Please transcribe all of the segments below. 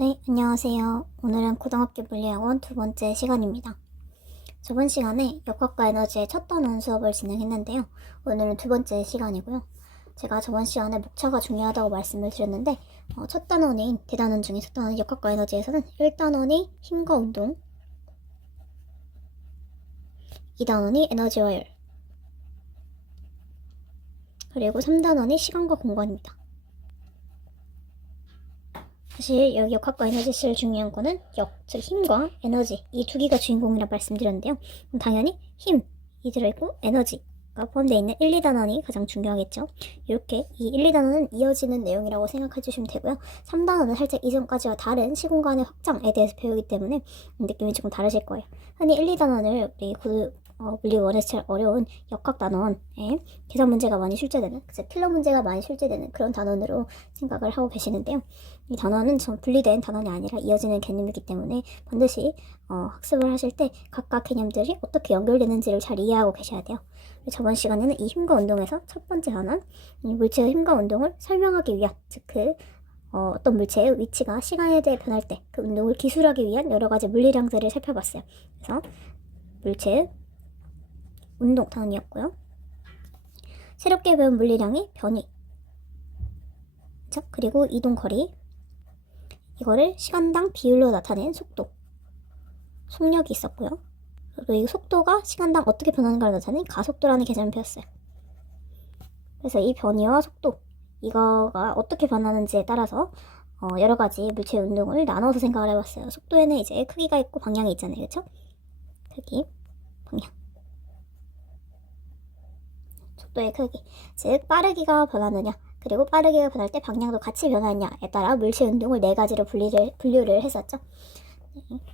네, 안녕하세요. 오늘은 고등학교 물리학원 두 번째 시간입니다. 저번 시간에 역학과 에너지의 첫 단원 수업을 진행했는데요. 오늘은 두 번째 시간이고요. 제가 저번 시간에 목차가 중요하다고 말씀을 드렸는데 첫 단원인 대단원 중에 첫 단원 역학과 에너지에서는 1단원이 힘과 운동, 2단원이 에너지와 열, 그리고 3단원이 시간과 공간입니다. 사실 여기 역학과 에너지 제일 중요한 거는 즉 힘과 에너지 이 두 개가 주인공이라 말씀드렸는데요. 당연히 힘이 들어있고 에너지가 포함되어 있는 1, 2단원이 가장 중요하겠죠. 이렇게 이 1, 2단원은 이어지는 내용이라고 생각해 주시면 되고요. 3단원은 살짝 이전까지와 다른 시공간의 확장에 대해서 배우기 때문에 느낌이 조금 다르실 거예요. 흔히 1, 2단원을 우리 물리원에서 제일 어려운 역학 단원에 계산 문제가 많이 출제되는, 필러 문제가 많이 출제되는 그런 단원으로 생각을 하고 계시는데요. 이 단원은 전 분리된 단원이 아니라 이어지는 개념이기 때문에 반드시 학습을 하실 때 각각 개념들이 어떻게 연결되는지를 잘 이해하고 계셔야 돼요. 저번 시간에는 이 힘과 운동에서 첫 번째 단원, 이 물체의 힘과 운동을 설명하기 위한, 즉 어떤 물체의 위치가 시간에 대해 변할 때 그 운동을 기술하기 위한 여러 가지 물리량들을 살펴봤어요. 그래서 물체의 운동 단원이었고요. 새롭게 배운 물리량이 변이, 그리고 이동 거리, 이거를 시간당 비율로 나타낸 속도, 속력이 있었고요. 그리고 이 속도가 시간당 어떻게 변하는가를 나타낸 가속도라는 개념을 배웠어요. 그래서 이 변이와 속도, 이거가 어떻게 변하는지에 따라서 여러 가지 물체의 운동을 나눠서 생각을 해봤어요. 속도에는 이제 크기가 있고 방향이 있잖아요, 그렇죠? 크기, 방향. 속도의 크기, 즉 빠르기가 변하느냐, 그리고 빠르기가 변할 때 방향도 같이 변하느냐에 따라 물체 운동을 네 가지로 분류를 했었죠.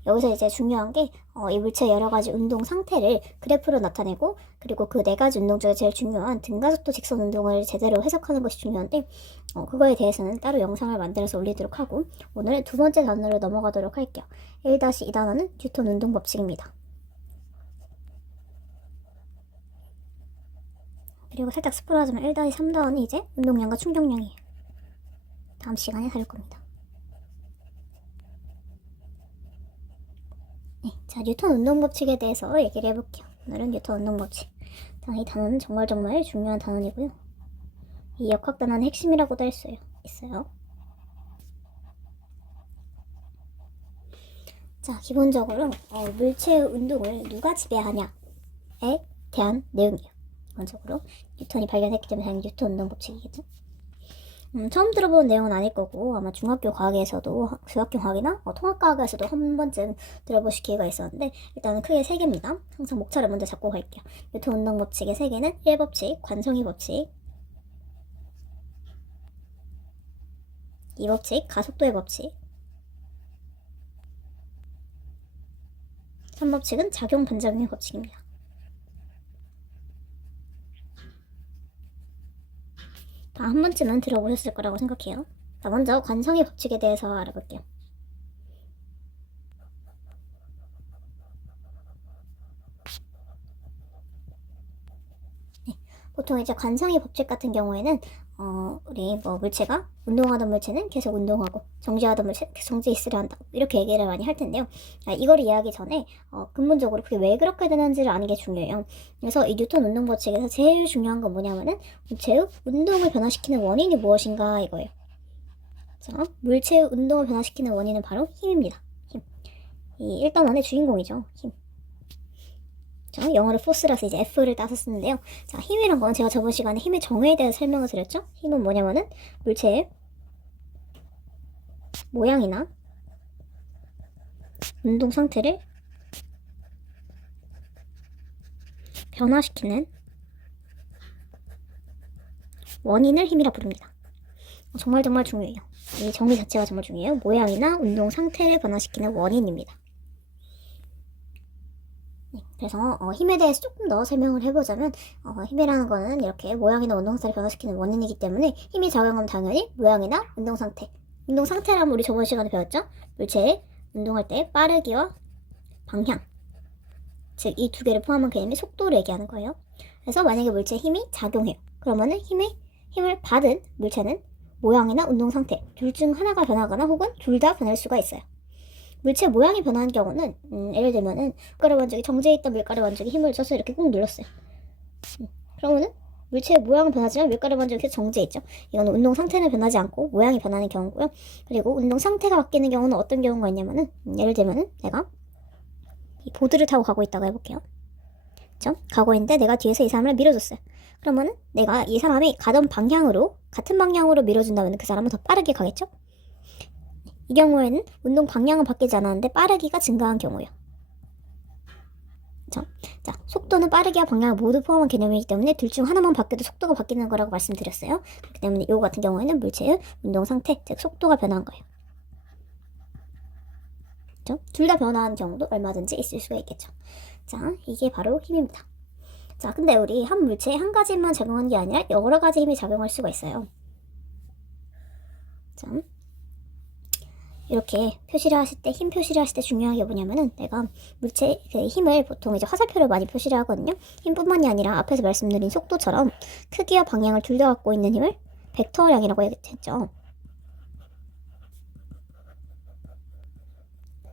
여기서 이제 중요한 게 이 물체의 여러 가지 운동 상태를 그래프로 나타내고, 그리고 그 네 가지 운동 중에 제일 중요한 등가속도 직선 운동을 제대로 해석하는 것이 중요한데 그거에 대해서는 따로 영상을 만들어서 올리도록 하고, 오늘은 두 번째 단어로 넘어가도록 할게요. 1-2단원은 뉴턴 운동 법칙입니다. 그리고 살짝 스포를 하자면 1-3단원이 이제 운동량과 충격량이에요. 다음 시간에 다룰 겁니다. 네, 자, 뉴턴 운동 법칙에 대해서 얘기를 해볼게요. 오늘은 뉴턴 운동 법칙. 자, 이 단어는 정말 중요한 단어이고요. 이 역학 단어는 핵심이라고도 할 수 있어요. 자, 기본적으로 물체의 운동을 누가 지배하냐에 대한 내용이에요. 기본적으로 뉴턴이 발견했기 때문에 당연히 뉴턴 운동 법칙이겠죠. 처음 들어본 내용은 아닐 거고, 아마 중학교 과학에서도, 중학교 과학이나 통합과학에서도 한 번쯤 들어보실 기회가 있었는데, 일단은 크게 세 개입니다. 항상 목차를 먼저 잡고 갈게요. 뉴턴 운동 법칙의 세 개는 1법칙, 관성의 법칙, 2법칙, 가속도의 법칙, 3법칙은 작용 반작용의 법칙입니다. 다 한 번쯤은 들어보셨을 거라고 생각해요. 자, 먼저 관성의 법칙에 대해서 알아볼게요. 네, 보통 이제 관성의 법칙 같은 경우에는 우리 물체가 운동하던 물체는 계속 운동하고 정지하던 물체는 계속 정지 있으려 한다, 이렇게 얘기를 많이 할 텐데요. 이걸 이해하기 전에 근본적으로 그게 왜 그렇게 되는지를 아는 게 중요해요. 그래서 이 뉴턴 운동 법칙에서 제일 중요한 건 뭐냐면은 물체의 운동을 변화시키는 원인이 무엇인가 이거예요. 자, 물체의 운동을 변화시키는 원인은 바로 힘입니다. 힘. 이 1단원의 주인공이죠. 힘. 자, 영어로 포스라서 이제 F를 따서 쓰는데요. 자, 힘이란 건 제가 저번 시간에 힘의 정의에 대해서 설명을 드렸죠. 힘은 뭐냐면은 물체의 모양이나 운동 상태를 변화시키는 원인을 힘이라 부릅니다. 정말 중요해요. 이 정의 자체가 정말 중요해요. 모양이나 운동 상태를 변화시키는 원인입니다. 그래서 힘에 대해서 조금 더 설명을 해보자면 힘이라는 거는 이렇게 모양이나 운동 상태를 변화시키는 원인이기 때문에 힘이 작용하면 당연히 모양이나 운동 상태라면 우리 저번 시간에 배웠죠? 물체의 운동할 때 빠르기와 방향, 즉 이 두 개를 포함한 개념이 속도를 얘기하는 거예요. 그래서 만약에 물체에 힘이 작용해요. 그러면은 힘을 받은 물체는 모양이나 운동 상태 둘 중 하나가 변하거나 혹은 둘 다 변할 수가 있어요. 물체 모양이 변하는 경우는 예를 들면은 밀가루 반죽이 정지해 있던 밀가루 반죽이 힘을 줘서 이렇게 꾹 눌렀어요. 그러면은 물체의 모양은 변하지만 밀가루 반죽이 계속 정지해 있죠. 이거는 운동 상태는 변하지 않고 모양이 변하는 경우고요. 그리고 운동 상태가 바뀌는 경우는 어떤 경우가 있냐면은 예를 들면은 내가 이 보드를 타고 가고 있다고 해볼게요. 그쵸? 가고 있는데 내가 뒤에서 이 사람을 밀어줬어요. 그러면은 내가 이 사람이 가던 방향으로 같은 방향으로 밀어준다면 그 사람은 더 빠르게 가겠죠? 이 경우에는 운동 방향은 바뀌지 않았는데 빠르기가 증가한 경우예요. 그쵸? 자, 속도는 빠르기와 방향을 모두 포함한 개념이기 때문에 둘 중 하나만 바뀌어도 속도가 바뀌는 거라고 말씀드렸어요. 그렇기 때문에 이거 같은 경우에는 물체의 운동 상태, 즉 속도가 변한 거예요. 둘 다 변화한 경우도 얼마든지 있을 수가 있겠죠. 자, 이게 바로 힘입니다. 자, 근데 우리 한 물체에 한 가지만 작용하는 게 아니라 여러 가지 힘이 작용할 수가 있어요. 자, 이렇게 표시를 하실 때, 힘 표시를 하실 때 중요한 게 뭐냐면은 내가 물체 그 힘을 보통 이제 화살표로 많이 표시를 하거든요. 힘뿐만이 아니라 앞에서 말씀드린 속도처럼 크기와 방향을 둘 다 갖고 있는 힘을 벡터량이라고 했죠.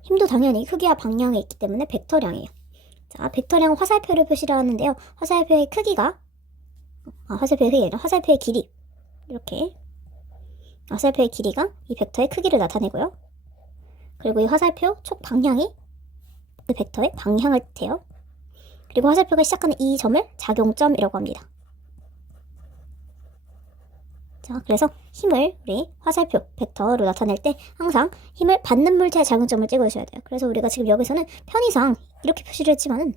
힘도 당연히 크기와 방향이 있기 때문에 벡터량이에요. 자, 벡터량은 화살표를 표시를 하는데요. 화살표의 크기가 화살표의 크기가 아니라 화살표의 길이 이렇게 화살표의 길이가 이 벡터의 크기를 나타내고요. 그리고 이 화살표 촉 방향이 그 벡터의 방향을 뜻해요. 그리고 화살표가 시작하는 이 점을 작용점이라고 합니다. 자, 그래서 힘을 우리 화살표, 벡터로 나타낼 때 항상 힘을 받는 물체의 작용점을 찍어주셔야 돼요. 그래서 우리가 지금 여기서는 편의상 이렇게 표시를 했지만은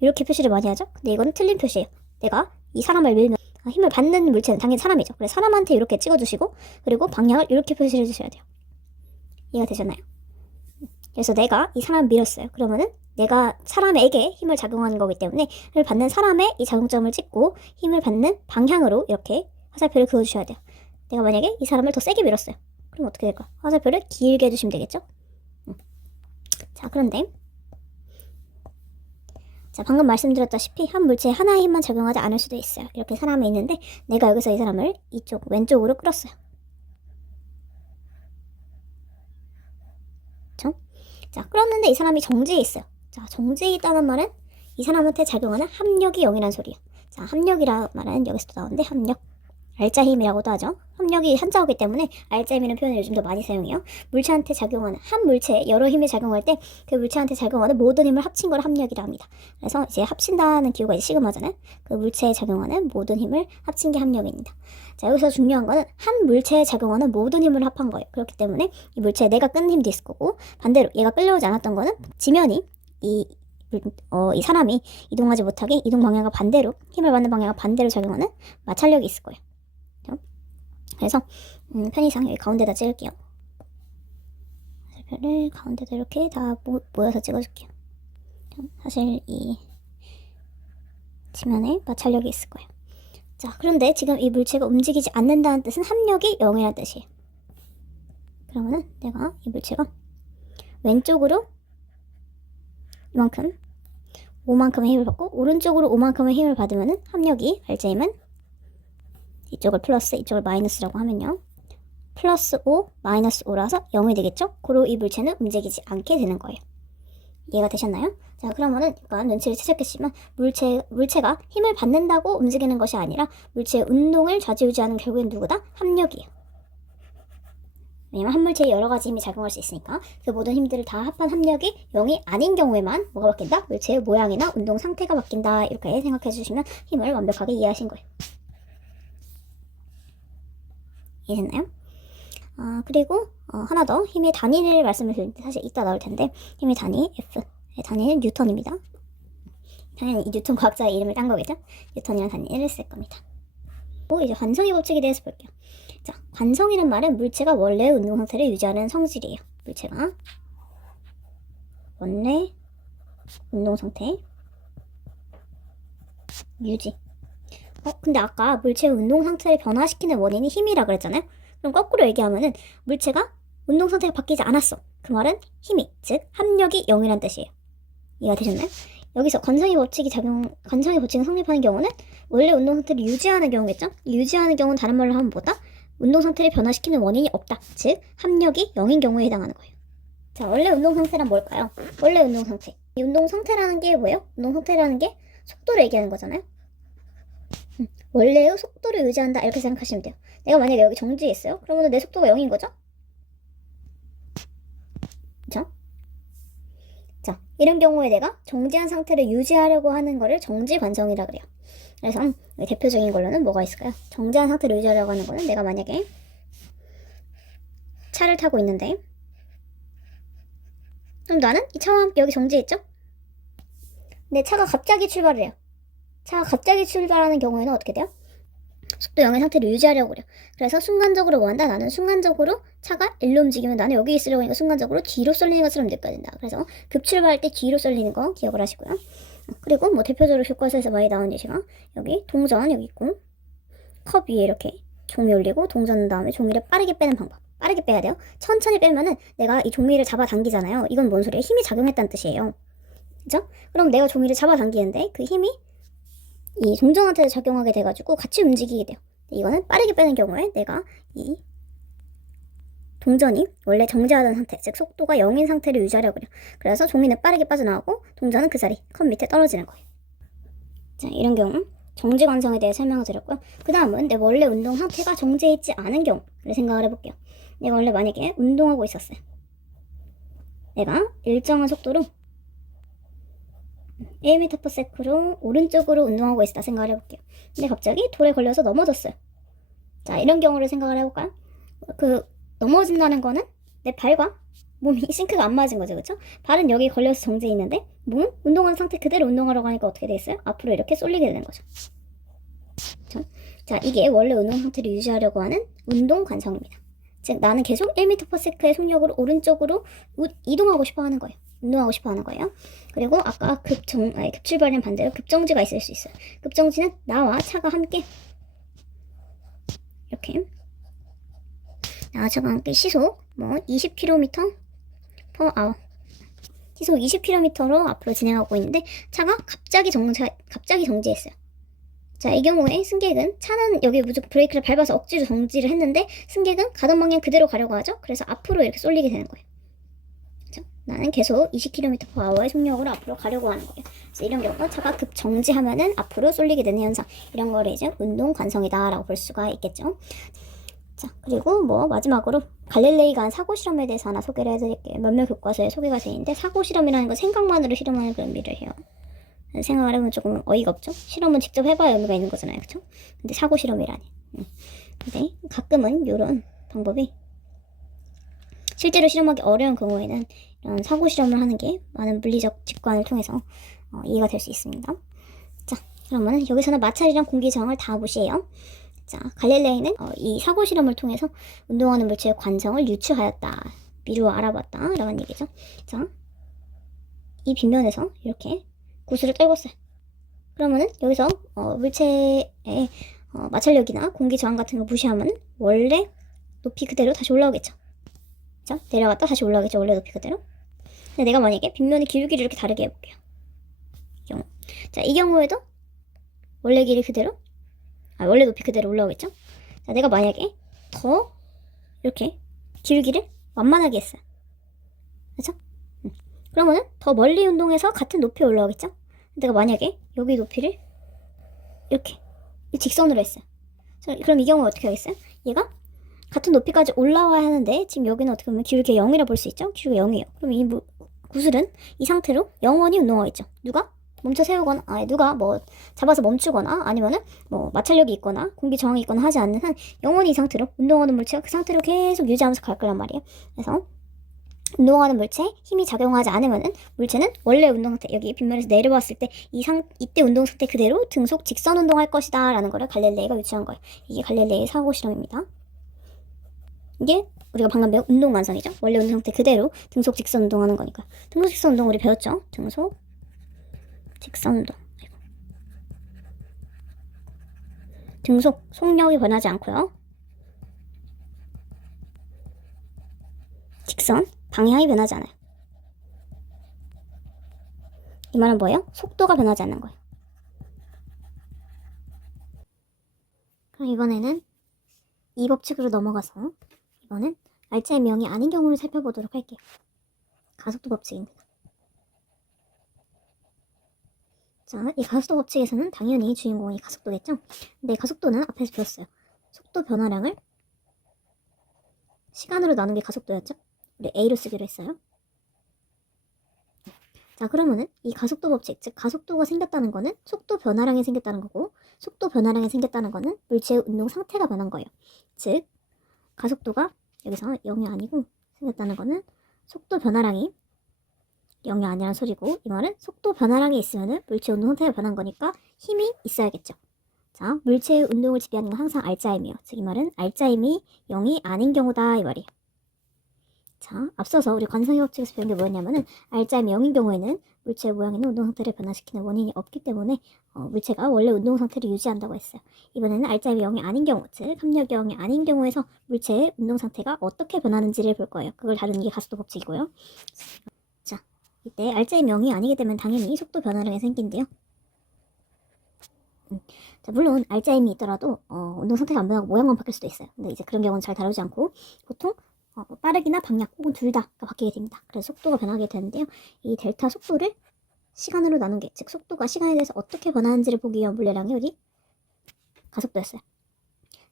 이렇게 표시를 많이 하죠. 근데 이거는 틀린 표시예요. 내가 이 사람을 밀면 힘을 받는 물체는 당연히 사람이죠. 그래서 사람한테 이렇게 찍어주시고 그리고 방향을 이렇게 표시를 해주셔야 돼요. 이해가 되셨나요? 그래서 내가 이 사람을 밀었어요. 그러면은 내가 사람에게 힘을 작용하는 거기 때문에 힘을 받는 사람의 이 작용점을 찍고 힘을 받는 방향으로 이렇게 화살표를 그어주셔야 돼요. 내가 만약에 이 사람을 더 세게 밀었어요. 그럼 어떻게 될까? 화살표를 길게 해주시면 되겠죠? 자, 그런데 자, 방금 말씀드렸다시피 한 물체에 하나의 힘만 작용하지 않을 수도 있어요. 이렇게 사람이 있는데 내가 여기서 이 사람을 이쪽 왼쪽으로 끌었어요. 그쵸? 자, 끌었는데 이 사람이 정지해 있어요. 자, 정지해 있다는 말은 이 사람한테 작용하는 합력이 0이란 소리예요. 자, 합력이라는 말은 여기서 또 나오는데 합력. 알짜 힘이라고도 하죠. 합력이 한자어기 때문에 알짜 힘이라는 표현을 요즘 더 많이 사용해요. 물체한테 작용하는 한 물체에 여러 힘이 작용할 때 그 물체한테 작용하는 모든 힘을 합친 걸 합력이라 합니다. 그래서 이제 합친다는 기호가 이제 시그마잖아요. 그 물체에 작용하는 모든 힘을 합친 게 합력입니다. 자, 여기서 중요한 거는 한 물체에 작용하는 모든 힘을 합한 거예요. 그렇기 때문에 이 물체에 내가 끈 힘도 있을 거고 반대로 얘가 끌려오지 않았던 거는 지면이 이 사람이 이동하지 못하게 이동 방향과 반대로 힘을 받는 방향과 반대로 작용하는 마찰력이 있을 거예요. 그래서 편의상 여기 가운데다 찍을게요. 화살표를 가운데다 이렇게 다 모여서 찍어줄게요. 사실 이 지면에 마찰력이 있을 거예요. 자, 그런데 지금 이 물체가 움직이지 않는다는 뜻은 합력이 0이라는 뜻이에요. 그러면은 내가 이 물체가 왼쪽으로 이만큼 5만큼의 힘을 받고 오른쪽으로 5만큼의 힘을 받으면은 합력이 알제임은 이쪽을 플러스 이쪽을 마이너스라고 하면요. 플러스 5 마이너스 5라서 0이 되겠죠? 그리고 이 물체는 움직이지 않게 되는 거예요. 이해가 되셨나요? 자, 그러면은 약간 눈치를 채셨겠지만 물체가 힘을 받는다고 움직이는 것이 아니라 물체의 운동을 좌지우지하는 결국엔 누구다? 합력이에요. 왜냐면 한 물체에 여러 가지 힘이 작용할 수 있으니까 그 모든 힘들을 다 합한 합력이 0이 아닌 경우에만 뭐가 바뀐다? 물체의 모양이나 운동 상태가 바뀐다. 이렇게 생각해 주시면 힘을 완벽하게 이해하신 거예요. 이해됐나요? 그리고 하나 더 힘의 단위를 말씀을 드릴 때 사실 이따 나올 텐데 힘의 단위 F의 단위는 뉴턴입니다. 당연히 이 뉴턴 과학자의 이름을 딴 거겠죠? 뉴턴이라는 단위를 쓸 겁니다. 이제 관성의 법칙에 대해서 볼게요. 자, 관성이란 말은 물체가 원래의 운동 상태를 유지하는 성질이에요. 물체가 원래 운동 상태 유지. 근데 아까 물체의 운동 상태를 변화시키는 원인이 힘이라 그랬잖아요. 그럼 거꾸로 얘기하면은 물체가 운동 상태가 바뀌지 않았어. 그 말은 힘이, 즉 합력이 0이란 뜻이에요. 이해가 되셨나요? 여기서 관성의 법칙이 성립하는 경우는 원래 운동 상태를 유지하는 경우겠죠? 유지하는 경우는 다른 말로 하면 뭐다? 운동 상태를 변화시키는 원인이 없다. 즉 합력이 0인 경우에 해당하는 거예요. 자, 원래 운동 상태란 뭘까요? 원래 운동 상태. 이 운동 상태라는 게 뭐예요? 운동 상태라는 게 속도를 얘기하는 거잖아요. 원래의 속도를 유지한다 이렇게 생각하시면 돼요. 내가 만약에 여기 정지했어요. 그러면 내 속도가 0인 거죠? 그쵸? 자, 이런 경우에 내가 정지한 상태를 유지하려고 하는 거를 정지 관성이라 그래요. 그래서 대표적인 걸로는 뭐가 있을까요? 정지한 상태를 유지하려고 하는 거는 내가 만약에 차를 타고 있는데 그럼 나는 이 차와 함께 여기 정지했죠? 근데 차가 갑자기 출발을 해요. 차가 갑자기 출발하는 경우에는 어떻게 돼요? 속도 0의 상태를 유지하려고 그래요. 그래서 순간적으로 뭐 한다? 나는 순간적으로 차가 일로 움직이면 나는 여기 있으려고 하니까 순간적으로 뒤로 쏠리는 것처럼 느껴진다. 그래서 급출발할 때 뒤로 쏠리는 거 기억을 하시고요. 그리고 뭐 대표적으로 교과서에서 많이 나온 예시가 여기 동전 여기 있고 컵 위에 이렇게 종이 올리고 동전 다음에 종이를 빠르게 빼는 방법. 빠르게 빼야 돼요. 천천히 빼면은 내가 이 종이를 잡아당기잖아요. 이건 뭔 소리예요? 힘이 작용했다는 뜻이에요. 그죠? 그럼 내가 종이를 잡아당기는데 그 힘이 이 동전한테 작용하게 돼가지고 같이 움직이게 돼요. 이거는 빠르게 빼는 경우에 내가 이 동전이 원래 정지하던 상태, 즉 속도가 0인 상태를 유지하려고 해요. 그래서 종이는 빠르게 빠져나오고 동전은 그 자리, 컵 밑에 떨어지는 거예요. 자, 이런 경우 정지 관성에 대해 설명을 드렸고요. 그 다음은 내 원래 운동 상태가 정지해 있지 않은 경우를 생각을 해볼게요. 내가 원래 만약에 운동하고 있었어요. 내가 일정한 속도로 1m/s로 오른쪽으로 운동하고 있다 생각을 해볼게요. 근데 갑자기 돌에 걸려서 넘어졌어요. 자, 이런 경우를 생각을 해볼까요? 넘어진다는 거는 내 발과 몸이 싱크가 안 맞은 거죠, 그쵸? 발은 여기 걸려서 정지해 있는데 몸은 운동하는 상태 그대로 운동하려고 하니까 어떻게 되겠어요? 앞으로 이렇게 쏠리게 되는 거죠. 그쵸? 자, 이게 원래 운동 상태를 유지하려고 하는 운동 관성입니다. 즉 나는 계속 1m/s의 속력으로 오른쪽으로 이동하고 싶어 하는 거예요. 운동하고 싶어 하는 거예요. 그리고 아까 급출발은 반대로 급정지가 있을 수 있어요. 급정지는 나와 차가 함께 이렇게 나와 차가 함께 시속 20km/h 시속 20km로 앞으로 진행하고 있는데 차가 갑자기 정지했어요. 자, 이 경우에 승객은 차는 여기 무조건 브레이크를 밟아서 억지로 정지를 했는데 승객은 가던 방향 그대로 가려고 하죠. 그래서 앞으로 이렇게 쏠리게 되는 거예요. 그렇죠? 나는 계속 20km/h의 속력으로 앞으로 가려고 하는 거예요. 그래서 이런 경우 차가 급정지하면은 앞으로 쏠리게 되는 현상, 이런 거를 이제 운동 관성이다라고 볼 수가 있겠죠. 자, 그리고 마지막으로 갈릴레이가 한 사고 실험에 대해서 하나 소개를 해드릴게요. 몇몇 교과서에 소개가 되어 있는데 사고 실험이라는 건 생각만으로 실험하는 그런 의미를 해요. 생각을 해보면 조금 어이가 없죠? 실험은 직접 해봐야 의미가 있는 거잖아요. 그쵸? 근데 사고 실험이라니. 근데 가끔은 이런 방법이 실제로 실험하기 어려운 경우에는 이런 사고 실험을 하는 게 많은 물리적 직관을 통해서 이해가 될 수 있습니다. 자, 그러면 여기서는 마찰이랑 공기 저항을 다 무시해요. 자, 갈릴레이는 이 사고 실험을 통해서 운동하는 물체의 관성을 유추하였다. 미루어 알아봤다. 라는 얘기죠. 자, 이 빗면에서 이렇게 구슬을 떨궜어요. 그러면은 여기서 물체의 마찰력이나 공기 저항 같은 거 무시하면 원래 높이 그대로 다시 올라오겠죠. 자, 내려갔다 다시 올라오겠죠. 원래 높이 그대로. 근데 내가 만약에 빗면의 기울기를 이렇게 다르게 해볼게요. 자, 이 경우에도 원래 길이 그대로, 원래 높이 그대로 올라오겠죠. 자, 내가 만약에 더 이렇게 기울기를 완만하게 했어요. 그렇죠? 그러면은 더 멀리 운동해서 같은 높이에 올라오겠죠? 내가 만약에 여기 높이를 이렇게 직선으로 했어요. 그럼 이 경우는 어떻게 하겠어요? 얘가 같은 높이까지 올라와야 하는데 지금 여기는 어떻게 보면 기울기가 0이라 볼 수 있죠? 기울기가 0이에요. 그럼 이 구슬은 이 상태로 영원히 운동하겠죠. 누가? 멈춰 세우거나, 누가 잡아서 멈추거나 아니면은 마찰력이 있거나 공기 저항이 있거나 하지 않는 한 영원히 이 상태로 운동하는 물체가 그 상태로 계속 유지하면서 갈 거란 말이에요. 그래서 운동하는 물체에 힘이 작용하지 않으면은 물체는 원래 운동 상태, 여기 빗면에서 내려왔을 때 이때 운동 상태 그대로 등속 직선 운동할 것이다 라는 거를 갈릴레이가 유추한 거예요. 이게 갈릴레이의 사고 실험입니다. 이게 우리가 방금 배운 운동 관성이죠. 원래 운동 상태 그대로 등속 직선 운동하는 거니까. 등속 직선 운동 우리 배웠죠. 등속 직선 운동. 등속 속력이 변하지 않고요. 직선 방향이 변하지 않아요. 이 말은 뭐예요? 속도가 변하지 않는 거예요. 그럼 이번에는 이 법칙으로 넘어가서 이번엔 알짜의 명이 아닌 경우를 살펴보도록 할게요. 가속도 법칙입니다. 자, 이 가속도 법칙에서는 당연히 주인공이 가속도겠죠? 근데 가속도는 앞에서 배웠어요. 속도 변화량을 시간으로 나눈 게 가속도였죠? 우리 A로 쓰기로 했어요. 자, 그러면은 이 가속도 법칙, 즉 가속도가 생겼다는 거는 속도 변화량이 생겼다는 거고, 속도 변화량이 생겼다는 거는 물체의 운동 상태가 변한 거예요. 즉 가속도가 여기서 0이 아니고 생겼다는 거는 속도 변화량이 0이 아니라는 소리고, 이 말은 속도 변화량이 있으면은 물체의 운동 상태가 변한 거니까 힘이 있어야겠죠. 자, 물체의 운동을 지배하는 건 항상 알짜임이에요. 즉 이 말은 알짜임이 0이 아닌 경우다 이 말이에요. 자, 앞서서 우리 관성의 법칙에서 배운 게 뭐였냐면은 알짜임이 0인 경우에는 물체의 모양이나 운동 상태를 변화시키는 원인이 없기 때문에 물체가 원래 운동 상태를 유지한다고 했어요. 이번에는 알짜임이 0이 아닌 경우, 즉 합력이 0이 아닌 경우에서 물체의 운동 상태가 어떻게 변하는지를 볼 거예요. 그걸 다루는 게 가속도 법칙이고요. 자, 이때 알짜임이 0이 아니게 되면 당연히 속도 변화량이 생긴대요. 자, 물론 알짜임이 있더라도 운동 상태가 안 변하고 모양만 바뀔 수도 있어요. 근데 이제 그런 경우는 잘 다루지 않고 보통 빠르기나 방향 혹은 둘 다가 바뀌게 됩니다. 그래서 속도가 변하게 되는데요. 이 델타 속도를 시간으로 나눈 게, 즉 속도가 시간에 대해서 어떻게 변하는지를 보기 위한 물리량이 우리 가속도였어요.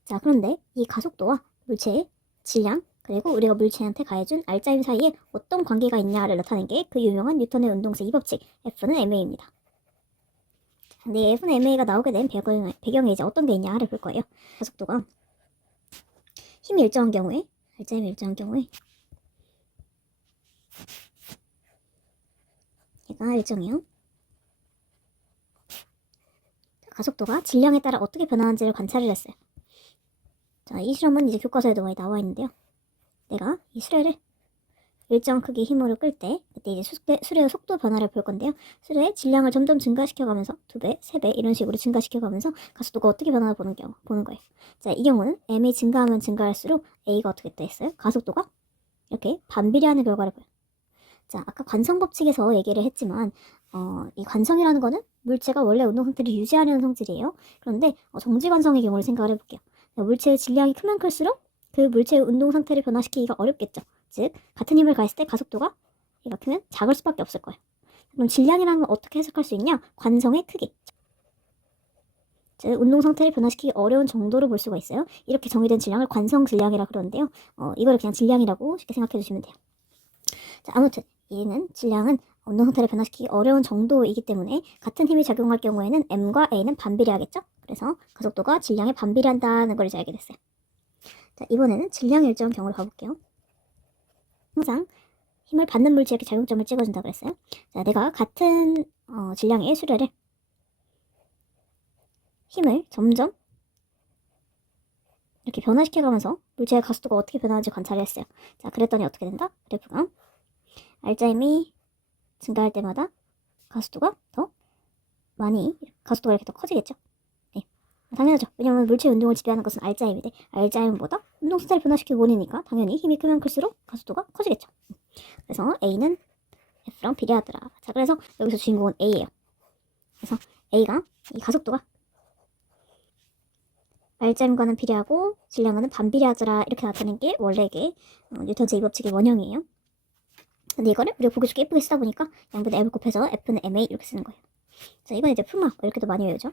자, 그런데 이 가속도와 물체의 질량, 그리고 우리가 물체한테 가해준 알짜임 사이에 어떤 관계가 있냐를 나타낸 게 그 유명한 뉴턴의 운동세 2법칙, F는 ma입니다. 근데 F는 ma가 나오게 된 배경에 이제 어떤 게 있냐를 볼 거예요. 가속도가 힘이 일정한 경우에, 알짜임이 일정한 경우에 얘가 일정해요. 가속도가 질량에 따라 어떻게 변하는지를 관찰을 했어요. 자, 이 실험은 이제 교과서에도 많이 나와 있는데요. 내가 이 수레를 일정 크기 힘으로 끌 때, 그때 이제 수레의 속도 변화를 볼 건데요. 수레의 질량을 점점 증가시켜가면서 2배, 3배 이런 식으로 증가시켜가면서 가속도가 어떻게 변하나 보는 거예요. 자, 이 경우는 m이 증가하면 증가할수록 a가 어떻게 됐어요? 가속도가 이렇게 반비례하는 결과를 보여요. 자, 아까 관성 법칙에서 얘기를 했지만 이 관성이라는 거는 물체가 원래 운동 상태를 유지하려는 성질이에요. 그런데 정지 관성의 경우를 생각을 해볼게요. 물체의 질량이 크면 클수록 그 물체의 운동 상태를 변화시키기가 어렵겠죠. 즉 같은 힘을 가했을 때 가속도가 이렇게 크면 작을 수밖에 없을 거예요. 그럼 질량이라는 걸 어떻게 해석할 수 있냐? 관성의 크기. 즉 운동 상태를 변화시키기 어려운 정도로 볼 수가 있어요. 이렇게 정의된 질량을 관성 질량이라 그러는데요. 이거를 그냥 질량이라고 쉽게 생각해 주시면 돼요. 자, 아무튼 얘는 질량은 운동 상태를 변화시키기 어려운 정도이기 때문에 같은 힘이 작용할 경우에는 m과 a는 반비례하겠죠? 그래서 가속도가 질량에 반비례한다는 걸 이제 알게 됐어요. 자, 이번에는 질량이 일정한 경우를 봐볼게요. 항상 힘을 받는 물체에 이렇게 작용점을 찍어준다고 그랬어요. 자, 내가 같은 질량의 수레를 힘을 점점 이렇게 변화시켜가면서 물체의 가속도가 어떻게 변하는지 관찰을 했어요. 자, 그랬더니 어떻게 된다? 그래프가 알짜임이 증가할 때마다 가속도가 이렇게 더 커지겠죠. 네, 당연하죠. 왜냐면 물체의 운동을 지배하는 것은 알짜임인데 알짜임보다 운동 상태를 변화시키는 원이니까 당연히 힘이 크면 클수록 가속도가 커지겠죠. 그래서 A는 F랑 비례하더라. 자, 그래서 여기서 주인공은 A예요. 그래서 A가 이 가속도가 알짜임과는 비례하고 질량과는 반비례하더라 이렇게 나타낸 게 원래 이게 뉴턴 제2법칙의 원형이에요. 근데 이거를 우리가 보기 좋게 예쁘게 쓰다 보니까 양변에 M을 곱해서 F는 MA 이렇게 쓰는 거예요. 자, 이건 이제 품막 이렇게도 많이 외우죠.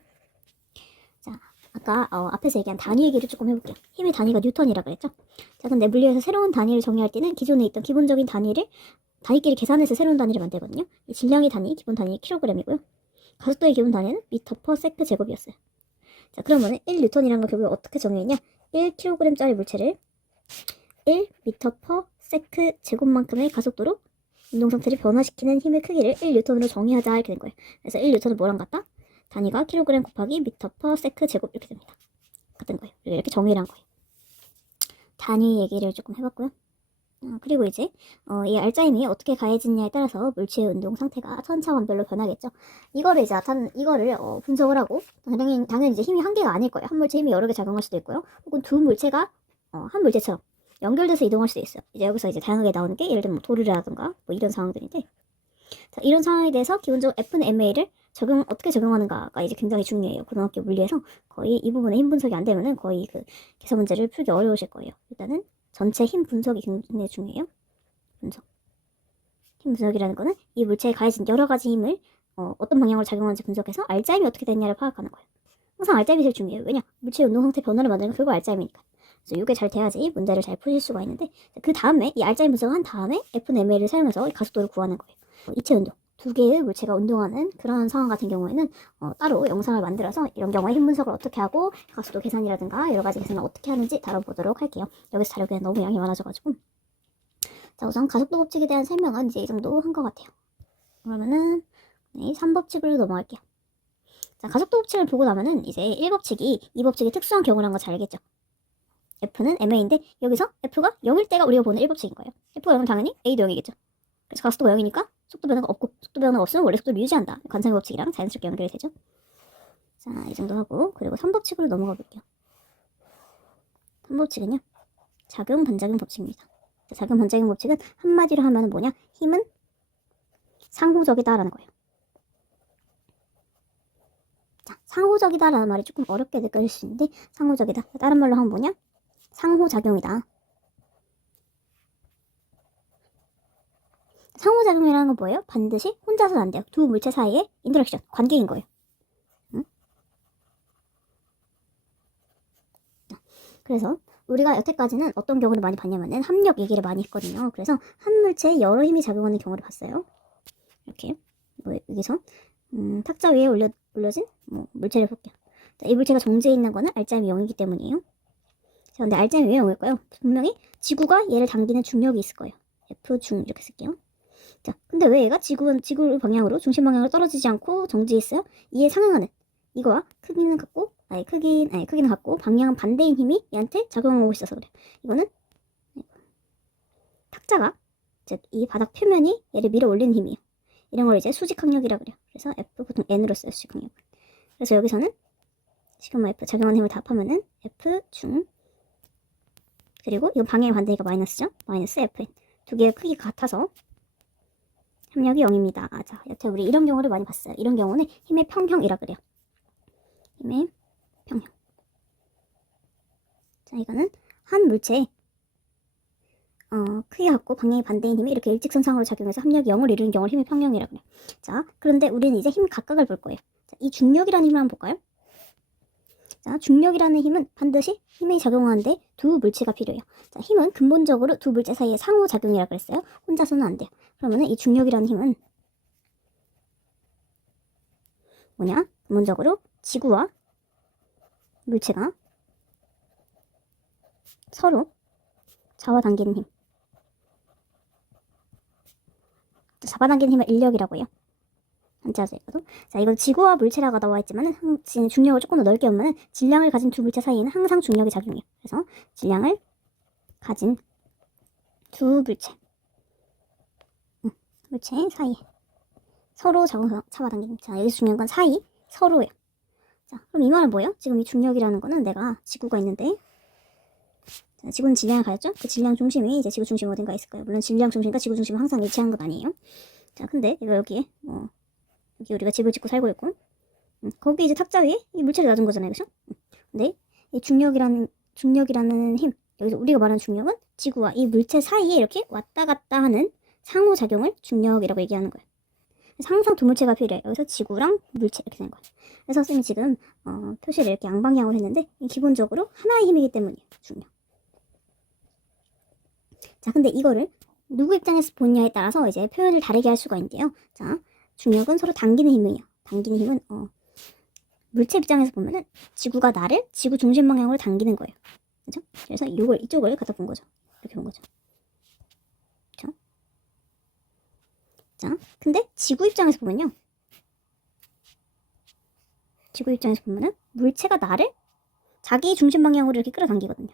자, 아까 앞에서 얘기한 단위 얘기를 조금 해볼게요. 힘의 단위가 뉴턴이라 그랬죠. 자, 근데 물리에서 새로운 단위를 정의할 때는 기존에 있던 기본적인 단위끼리 계산해서 새로운 단위를 만들거든요. 이 질량의 단위, 기본 단위 킬로그램이고요. 가속도의 기본 단위는 미터 퍼 세크 제곱이었어요. 자, 그러면 1뉴턴이라는 걸 결국에 어떻게 정의했냐? 1kg짜리 물체를 1미터 퍼 세크 제곱만큼의 가속도로 운동 상태를 변화시키는 힘의 크기를 1뉴턴으로 정의하자 이렇게 된 거예요. 그래서 1뉴턴은 뭐랑 같다? 단위가 킬로그램 곱하기 미터 퍼 세크 제곱 이렇게 됩니다. 같은 거예요. 이렇게 정의를 한 거예요. 단위 얘기를 조금 해봤고요. 그리고 이제 이 알짜임이 어떻게 가해지느냐에 따라서 물체의 운동 상태가 천차만별로 변하겠죠. 이거를 분석을 하고 당연히 이제 힘이 한 개가 아닐 거예요. 한 물체 힘이 여러 개 작용할 수도 있고요. 혹은 두 물체가 한 물체처럼 연결돼서 이동할 수도 있어요. 이제 여기서 이제 다양하게 나오는 게 예를 들면 도르라든가 뭐 이런 상황들인데, 자, 이런 상황에 대해서 기본적으로 F는 MA를 어떻게 적용하는가가 이제 굉장히 중요해요. 고등학교 물리에서 거의 이 부분에 힘 분석이 안 되면은 거의 그 계산 문제를 풀기 어려우실 거예요. 일단은 전체 힘 분석이 굉장히 중요해요. 분석. 힘 분석이라는 거는 이 물체에 가해진 여러 가지 힘을 어떤 방향으로 작용하는지 분석해서 알짜임이 어떻게 됐냐를 파악하는 거예요. 항상 알짜임이 제일 중요해요. 왜냐? 물체의 운동 상태 변화를 만들면 결국 알짜임이니까. 그래서 이게 잘 돼야지 문제를 잘 푸실 수가 있는데, 그 다음에 이 알짜임 분석을 한 다음에 F는 MA를 사용해서 가속도를 구하는 거예요. 이체 운동. 두 개의 물체가 운동하는 그런 상황 같은 경우에는 따로 영상을 만들어서 이런 경우에 힘 분석을 어떻게 하고 가속도 계산이라든가 여러 가지 계산을 어떻게 하는지 다뤄보도록 할게요. 여기서 자료가 너무 양이 많아져가지고. 자, 우선 가속도 법칙에 대한 설명은 이제 이 정도 한 것 같아요. 그러면은 3법칙으로 넘어갈게요. 자, 가속도 법칙을 보고 나면은 이제 1법칙이 2법칙의 특수한 경우라는 거 잘 알겠죠? F는 MA인데 여기서 F가 0일 때가 우리가 보는 1법칙인 거예요. F가 0은 당연히 A도 0이겠죠. 그래서 가속도가 0이니까 속도 변화가 없고, 속도 변화가 없으면 원래 속도를 유지한다. 관상의 법칙이랑 자연스럽게 연결이 되죠. 자, 이 정도 하고, 그리고 3법칙으로 넘어가 볼게요. 3법칙은요, 작용 반작용 법칙입니다. 자, 작용 반작용 법칙은 한마디로 하면 뭐냐? 힘은 상호적이다라는 거예요. 자, 상호적이다라는 말이 조금 어렵게 느껴질 수 있는데, 상호적이다. 다른 말로 하면 뭐냐? 상호작용이다. 상호작용이라는 건 뭐예요? 반드시 혼자서는 안 돼요. 두 물체 사이의 인터랙션, 관계인 거예요. 응? 그래서 우리가 여태까지는 어떤 경우를 많이 봤냐면은 합력 얘기를 많이 했거든요. 그래서 한 물체에 여러 힘이 작용하는 경우를 봤어요. 이렇게 여기서 탁자 위에 올려진 물체를 볼게요. 자, 이 물체가 정지해 있는 거는 알짜임이 0이기 때문이에요. 자, 근데 알짜임이 왜 0일까요? 분명히 지구가 얘를 당기는 중력이 있을 거예요. F중 이렇게 쓸게요. 자, 근데 왜 얘가 지구 방향으로, 중심 방향으로 떨어지지 않고 정지했어요? 이에 상응하는, 이거와 크기는 같고, 크기는 같고, 방향은 반대인 힘이 얘한테 작용하고 있어서 그래. 이거는 탁자가, 즉, 이 바닥 표면이 얘를 밀어 올리는 힘이에요. 이런 걸 이제 수직항력이라고 그래요. 그래서 F, 보통 N으로 써요, 수직항력. 그래서 여기서는 시그마 F 작용하는 힘을 다 합하면은 F 중, 그리고 이거 방향의 반대니까 마이너스죠? 마이너스 FN. 두 개의 크기가 같아서 합력이 0입니다. 자, 여태 우리 이런 경우를 많이 봤어요. 이런 경우는 힘의 평형이라 그래요. 힘의 평형. 자, 이거는 한 물체에 크기가 같고 방향이 반대인 힘이 이렇게 일직선상으로 작용해서 합력이 0을 이루는 경우를 힘의 평형이라 그래요. 자, 그런데 우리는 이제 힘 각각을 볼 거예요. 자, 이 중력이라는 힘을 한번 볼까요? 자, 중력이라는 힘은 반드시 힘이 작용하는데 두 물체가 필요해요. 자, 힘은 근본적으로 두 물체 사이의 상호작용이라 그랬어요. 혼자서는 안 돼요. 그러면은 이 중력이라는 힘은 뭐냐? 근본적으로 지구와 물체가 서로 잡아당기는 힘. 잡아당기는 힘을 인력이라고 해요. 한자에서 읽어도. 자, 이건 지구와 물체라고 나와 있지만은 중력을 조금 더 넓게 보면은 질량을 가진 두 물체 사이에는 항상 중력이 작용해요. 그래서 질량을 가진 두 물체 사이에 서로 잡아당기는. 자, 여기서 중요한 건 사이, 서로예요. 자, 그럼 이 말은 뭐예요? 지금 이 중력이라는 거는 내가 지구가 있는데, 자, 지구는 질량을 가졌죠? 그 질량 중심이 이제 지구 중심 어딘가 있을 거예요. 물론 질량 중심과 지구 중심은 항상 일치하는 건 아니에요. 자, 근데 이거 여기에 여기 우리가 집을 짓고 살고 있고, 거기 이제 탁자 위에 이 물체를 놔둔 거잖아요, 그렇죠? 근데 이 중력이라는 힘, 여기서 우리가 말하는 중력은 지구와 이 물체 사이에 이렇게 왔다 갔다 하는 상호작용을 중력이라고 얘기하는 거예요. 그래서 항상 두 물체가 필요해요. 여기서 지구랑 물체 이렇게 되는 거예요. 그래서 선생님이 지금 표시를 이렇게 양방향으로 했는데 기본적으로 하나의 힘이기 때문이에요, 중력. 자, 근데 이거를 누구 입장에서 보느냐에 따라서 이제 표현을 다르게 할 수가 있는데요. 자, 중력은 서로 당기는 힘이에요. 당기는 힘은 물체 입장에서 보면은 지구가 나를 지구 중심 방향으로 당기는 거예요. 그죠? 그래서 이쪽을 갖다 본 거죠. 이렇게 본 거죠. 그죠? 자, 근데 지구 입장에서 보면요. 지구 입장에서 보면은 물체가 나를 자기 중심 방향으로 이렇게 끌어당기거든요.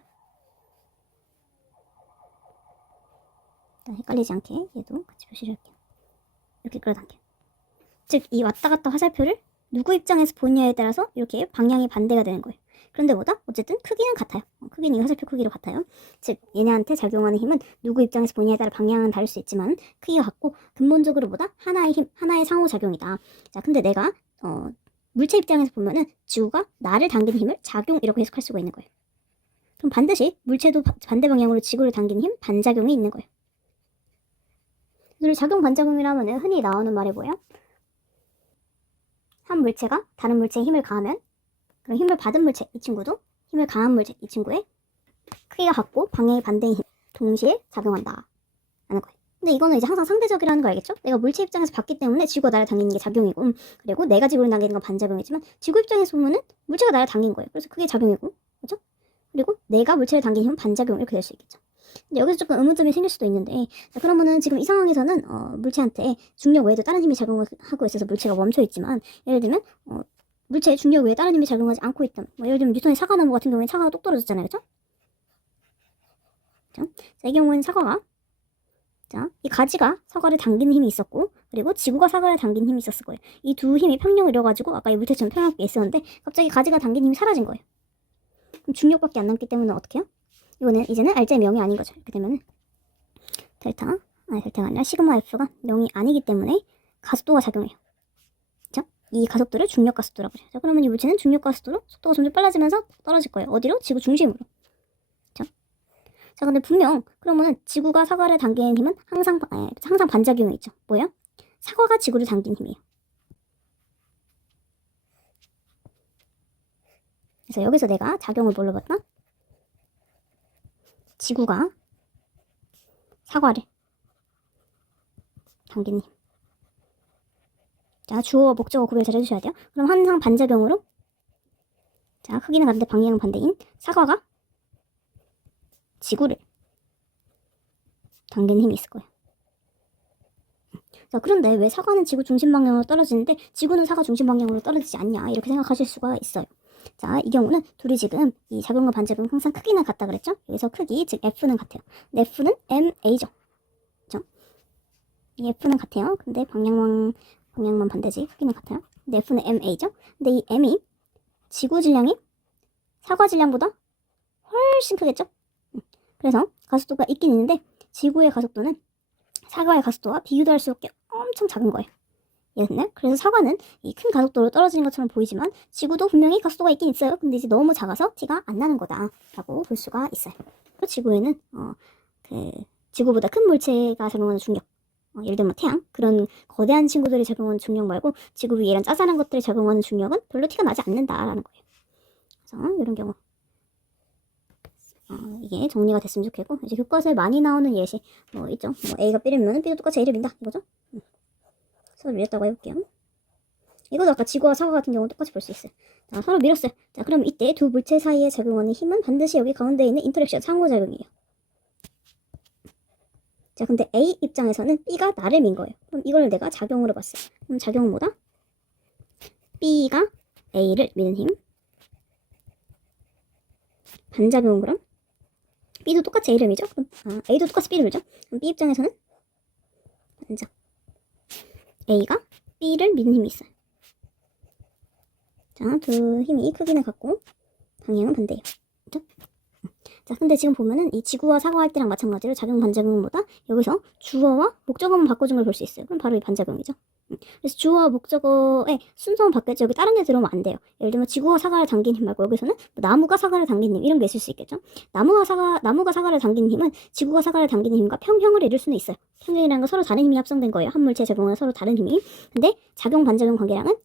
헷갈리지 않게 얘도 같이 표시를 할게요. 이렇게 끌어당겨. 즉, 이 왔다 갔다 화살표를 누구 입장에서 보느냐에 따라서 이렇게 방향이 반대가 되는 거예요. 그런데 뭐다? 어쨌든 크기는 같아요. 크기는 이 화살표 크기로 같아요. 즉, 얘네한테 작용하는 힘은 누구 입장에서 보느냐에 따라 방향은 다를 수 있지만 크기가 같고 근본적으로 뭐다? 하나의 힘, 하나의 상호작용이다. 자, 근데 내가 물체 입장에서 보면은 지구가 나를 당기는 힘을 작용이라고 해석할 수가 있는 거예요. 그럼 반드시 물체도 반대 방향으로 지구를 당기는 힘, 반작용이 있는 거예요. 이를 작용 반작용이라면 흔히 나오는 말이 뭐예요? 한 물체가 다른 물체에 힘을 가하면 그럼 힘을 받은 물체, 이 친구도 힘을 가한 물체, 이 친구의 크기가 같고 방향이 반대인 힘, 동시에 작용한다 라는 거예요. 근데 이거는 이제 항상 상대적이라는 거 알겠죠? 내가 물체 입장에서 봤기 때문에 지구가 나를 당기는 게 작용이고 그리고 내가 지구를 당기는 건 반작용이지만 지구 입장에서 보면은 물체가 나를 당긴 거예요. 그래서 그게 작용이고 그렇죠? 그리고 내가 물체를 당기는 힘은 반작용 이렇게 될 수 있겠죠. 근데 여기서 조금 의문점이 생길 수도 있는데 자, 그러면은 지금 이 상황에서는 물체한테 중력 외에도 다른 힘이 작용하고 있어서 물체가 멈춰 있지만 예를 들면 물체에 중력 외에 다른 힘이 작용하지 않고 있다면 예를 들면 뉴턴의 사과나무 같은 경우에는 사과가 똑 떨어졌잖아요. 그렇죠? 자, 이 경우에는 사과가 자, 이 가지가 사과를 당기는 힘이 있었고 그리고 지구가 사과를 당기는 힘이 있었을 거예요. 이 두 힘이 평형을 이뤄가지고 아까 이 물체처럼 평형하게 있었는데 갑자기 가지가 당기는 힘이 사라진 거예요. 그럼 중력밖에 안 남기 때문에 어떻게 해요? 이거는 이제는 알제의 0이 아닌 거죠. 이렇게 되면은 델타가 아니라 시그마 F가 0이 아니기 때문에 가속도가 작용해요. 그렇죠? 이 가속도를 중력 가속도라고 해요. 자, 그러면 이 물체는 중력 가속도로 속도가 점점 빨라지면서 떨어질 거예요. 어디로? 지구 중심으로. 그렇죠? 자, 근데 분명 그러면은 지구가 사과를 당기는 힘은 항상 반작용이 있죠. 뭐예요? 사과가 지구를 당기는 힘이에요. 그래서 여기서 내가 작용을 뭘로 봤다? 지구가 사과를 당기는 힘. 자, 주어와 목적어 구별 잘 해주셔야 돼요. 그럼 항상 반작용으로 자, 크기는 같은데 방향은 반대인 사과가 지구를 당기는 힘이 있을 거예요. 자, 그런데 왜 사과는 지구 중심 방향으로 떨어지는데 지구는 사과 중심 방향으로 떨어지지 않냐 이렇게 생각하실 수가 있어요. 자, 이 경우는 둘이 지금 이 작용과 반작용 항상 크기는 같다 그랬죠? 여기서 크기, 즉 F는 같아요. 근데 F는 MA죠. 그렇죠? 이 F는 같아요. 근데 방향만 반대지. 크기는 같아요. 근데 F는 MA죠. 근데 이 M이 지구 질량이 사과 질량보다 훨씬 크겠죠? 그래서 가속도가 있긴 있는데 지구의 가속도는 사과의 가속도와 비교도 할 수 없게 엄청 작은 거예요. 이해됐나요? 그래서 사과는 이 큰 가속도로 떨어지는 것처럼 보이지만 지구도 분명히 가속도가 있긴 있어요. 근데 이제 너무 작아서 티가 안 나는 거다라고 볼 수가 있어요. 또 지구에는 지구보다 큰 물체가 작용하는 중력, 예를 들면 태양 그런 거대한 친구들이 작용하는 중력 말고 지구 위에 이런 짜잘한 것들이 작용하는 중력은 별로 티가 나지 않는다라는 거예요. 그래서 이런 경우 이게 정리가 됐으면 좋겠고 이제 교과서에 많이 나오는 예시 뭐 있죠. 뭐 A가 B를 밀면 B도 똑같이 A를 민다 이거죠. 서로 밀었다고 해볼게요. 이것도 아까 지구와 사과 같은 경우는 똑같이 볼 수 있어요. 자, 서로 밀었어요. 자, 그럼 이때 두 물체 사이에 작용하는 힘은 반드시 여기 가운데 있는 인터랙션 상호작용이에요. 자, 근데 A 입장에서는 B가 나를 민 거예요. 그럼 이걸 내가 작용으로 봤어요. 그럼 작용은 뭐다? B가 A를 미는 힘. 반작용은 그럼 B도 똑같이 A를 밀죠? 그럼 A도 똑같이 B를 밀죠? 그럼 B 입장에서는 반작. A가 B를 미는 힘이 있어요. 자, 두 힘이 크기는 같고 방향은 반대예요. 그렇죠? 자, 근데 지금 보면은 이 지구와 사과할 때랑 마찬가지로 작용 반작용은 뭐다? 여기서 주어와 목적어만 바꿔준 걸 볼 수 있어요. 그럼 바로 이 반작용이죠. 그래서 주어와 목적어의 순서만 바뀌었지 여기 다른 데 들어오면 안 돼요. 예를 들면 지구와 사과를 당긴 힘 말고 여기서는 뭐 나무가 사과를 당긴 힘 이런 게 있을 수 있겠죠. 나무가 사과를 당기는 힘은 지구가 사과를 당기는 힘과 평형을 이룰 수는 있어요. 평형이라는 건 서로 다른 힘이 합성된 거예요. 한 물체에 적용하는 서로 다른 힘이. 근데 작용 반작용 관계랑은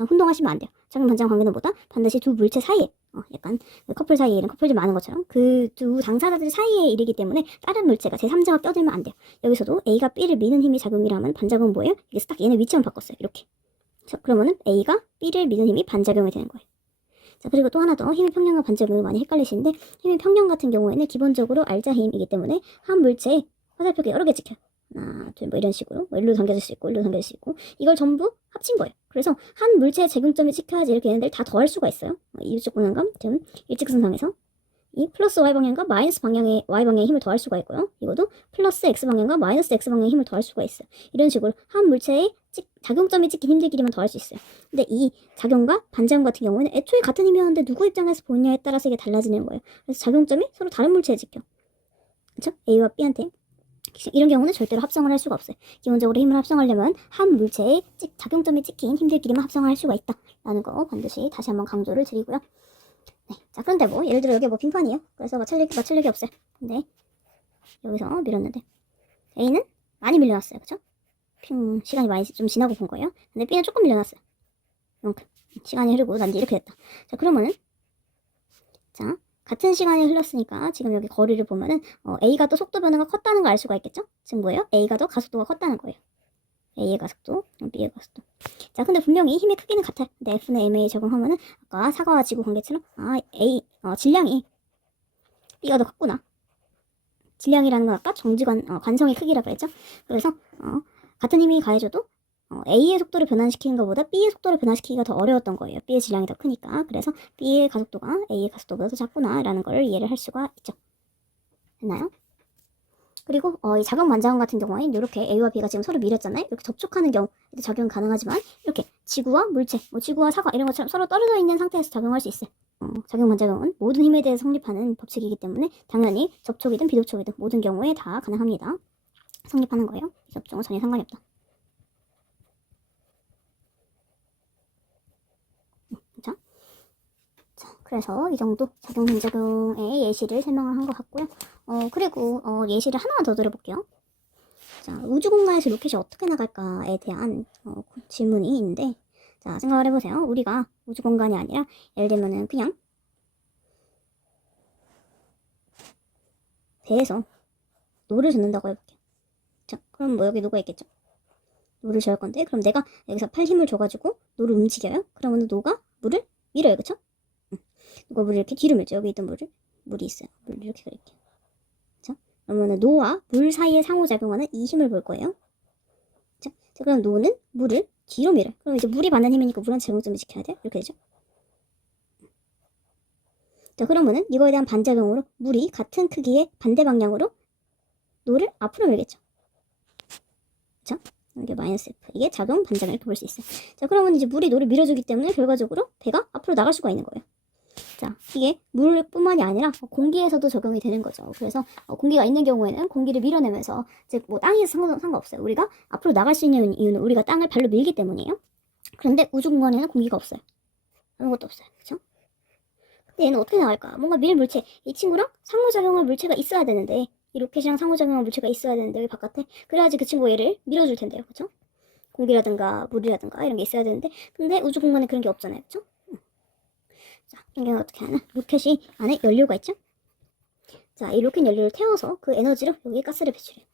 혼동하시면 안 돼요. 작용 반작용 관계는 뭐다? 반드시 두 물체 사이에 약간 커플 사이에 이런 커플들 많은 것처럼 그 두 당사자들 사이에 이르기 때문에 다른 물체가 제3자가 껴들면 안 돼요. 여기서도 A가 B를 미는 힘이 작용이라면 반작용은 뭐예요? 이게 딱 얘네 위치만 바꿨어요. 이렇게. 그러면은 A가 B를 미는 힘이 반작용이 되는 거예요. 자, 그리고 또 하나 더 힘의 평형과 반작용을 많이 헷갈리시는데 힘의 평형 같은 경우에는 기본적으로 알자 힘이기 때문에 한 물체에 화살표가 여러 개 찍혀요. 하나, 둘, 뭐 이런 식으로 뭐 일로 당겨질 수 있고 일로 당겨질 수 있고 이걸 전부 합친 거예요. 그래서 한 물체의 제공점이 찍혀야지 이렇게 얘네들 다 더할 수가 있어요. 이쪽 방향과 지금 일직선상에서 이 플러스 y 방향과 마이너스 방향의 y 방향의 힘을 더할 수가 있고요. 이것도 플러스 x 방향과 마이너스 x 방향의 힘을 더할 수가 있어요. 이런 식으로 한 물체의 작용점이 찍힌 힘들끼리만 더할 수 있어요. 근데 이 작용과 반작용 같은 경우에는 애초에 같은 힘이었는데 누구 입장에서 보느냐에 따라서 이게 달라지는 거예요. 그래서 작용점이 서로 다른 물체에 찍혀. 그렇죠? A와 B한테 이런 경우는 절대로 합성을 할 수가 없어요. 기본적으로 힘을 합성하려면 한 물체의 작용점이 찍힌 힘들끼리만 합성을 할 수가 있다라는 거 반드시 다시 한번 강조를 드리고요. 네, 자 그런데 뭐 예를 들어 여기 뭐 빙판이에요. 그래서 맞출 일이 없어요. 근데 여기서 밀었는데 A는 많이 밀려났어요. 그쵸? 시간이 많이 좀 지나고 본 거예요. 근데 B는 조금 밀려났어요. 이만큼. 시간이 흐르고 난 뒤 이렇게 됐다. 자 그러면은 자 같은 시간이 흘렀으니까 지금 여기 거리를 보면은 A가 또 속도 변화가 컸다는 걸 알 수가 있겠죠? 지금 뭐예요? A가 더 가속도가 컸다는 거예요. A의 가속도, B의 가속도. 자, 근데 분명히 힘의 크기는 같아요. 근데 F는 MA 적용하면은 아까 사과와 지구 관계처럼 질량이 B가 더 컸구나. 질량이라는 건 아까 관성의 크기라고 했죠? 그래서 같은 힘이 가해져도 A의 속도를 변환시키는 것보다 B의 속도를 변환시키기가 더 어려웠던 거예요. B의 질량이 더 크니까. 그래서 B의 가속도가 A의 가속도보다 더 작구나 라는 걸 이해를 할 수가 있죠. 됐나요? 그리고 이 작용 반작용 같은 경우에는 이렇게 A와 B가 지금 서로 밀었잖아요. 이렇게 접촉하는 경우 적용 가능하지만 이렇게 지구와 물체, 지구와 사과 이런 것처럼 서로 떨어져 있는 상태에서 작용할 수 있어요. 작용 반작용은 모든 힘에 대해 성립하는 법칙이기 때문에 당연히 접촉이든 비접촉이든 모든 경우에 다 가능합니다. 성립하는 거예요. 접촉은 전혀 상관이 없다. 그렇죠? 자, 그래서 이 정도 작용 반작용의 예시를 설명을 한 것 같고요. 그리고 예시를 하나만 더 들어볼게요. 자, 우주 공간에서 로켓이 어떻게 나갈까에 대한 질문이 있는데, 자, 생각을 해보세요. 우리가 우주 공간이 아니라 예를 들면은 그냥 배에서 노를 젓는다고 해볼게요. 자, 그럼 뭐 여기 노가 있겠죠? 노를 저을 건데, 그럼 내가 여기서 팔 힘을 줘가지고 노를 움직여요? 그러면 노가 물을 밀어요, 그쵸? 노가 물을 이렇게 뒤로 밀죠. 여기 있던 물이 있어요. 물을 이렇게 그릴게요. 자, 그러면은 노와 물 사이에 상호작용하는 이 힘을 볼 거예요. 자, 그럼 노는 물을 뒤로 밀어요. 그럼 이제 물이 받는 힘이니까 물한테 작용점을 지켜야 돼요. 이렇게 되죠. 자, 그러면은 이거에 대한 반작용으로 물이 같은 크기의 반대 방향으로 노를 앞으로 밀겠죠. 그쵸? 이게 마이너스 F. 이게 작용 반작용 이렇게 볼 수 있어요. 자, 그러면 이제 물이 노를 밀어주기 때문에 결과적으로 배가 앞으로 나갈 수가 있는 거예요. 자, 이게 물뿐만이 아니라 공기에서도 적용이 되는 거죠. 그래서 공기가 있는 경우에는 공기를 밀어내면서 즉 뭐 땅에서 상관없어요. 우리가 앞으로 나갈 수 있는 이유는 우리가 땅을 발로 밀기 때문이에요. 그런데 우주 공간에는 공기가 없어요. 아무것도 없어요. 그렇죠? 근데 얘는 어떻게 나갈까? 뭔가 밀 물체, 이 친구랑 상호작용할 물체가 있어야 되는데 이 로켓이랑 상호작용할 물체가 있어야 되는데 여기 바깥에 그래야지 그 친구가 얘를 밀어줄 텐데요. 그렇죠? 공기라든가 물이라든가 이런 게 있어야 되는데 근데 우주 공간에 그런 게 없잖아요. 그렇죠? 자, 그런 경우는 어떻게 하나? 로켓이 안에 연료가 있죠? 자, 이 로켓 연료를 태워서 그 에너지로 여기에 가스를 배출해요.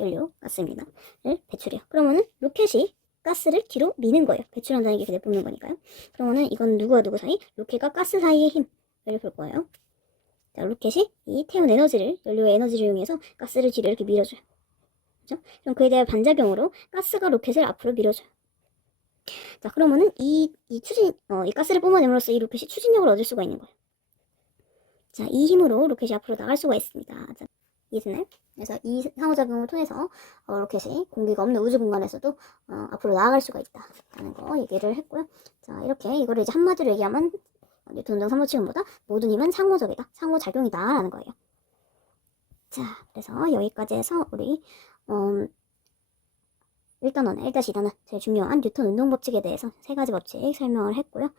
연료, 가스입니다. 를 배출해요. 그러면은 로켓이 가스를 뒤로 미는 거예요. 배출한다는 게 내뿜는 거니까요. 그러면은 이건 누구와 누구 사이? 로켓과 가스 사이의 힘을 볼 거예요. 자, 로켓이 이 태운 에너지를, 연료의 에너지를 이용해서 가스를 뒤로 이렇게 밀어줘요. 그죠? 그럼 그에 대한 반작용으로 가스가 로켓을 앞으로 밀어줘요. 자, 그러면은 이 가스를 뿜어냄으로써 이 로켓이 추진력을 얻을 수가 있는 거예요. 자, 이 힘으로 로켓이 앞으로 나갈 수가 있습니다. 자, 이해됐나요? 그래서 이 상호작용을 통해서 로켓이 공기가 없는 우주 공간에서도 앞으로 나아갈 수가 있다라는 거 얘기를 했고요. 자, 이렇게 이거를 이제 한마디로 얘기하면 뉴턴 운동 3호 지름보다 모든 힘은 상호적이다, 상호작용이다라는 거예요. 자, 그래서 여기까지 해서 우리 1단원에 1-2단원 제일 중요한 뉴턴 운동 법칙에 대해서 3가지 법칙 설명을 했고요.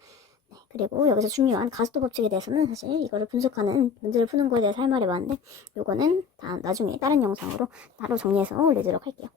네, 그리고 여기서 중요한 가속도 법칙에 대해서는 사실 이거를 분석하는 문제를 푸는 거에 대해서 할 말이 많은데 요거는 나중에 다른 영상으로 따로 정리해서 올리도록 할게요.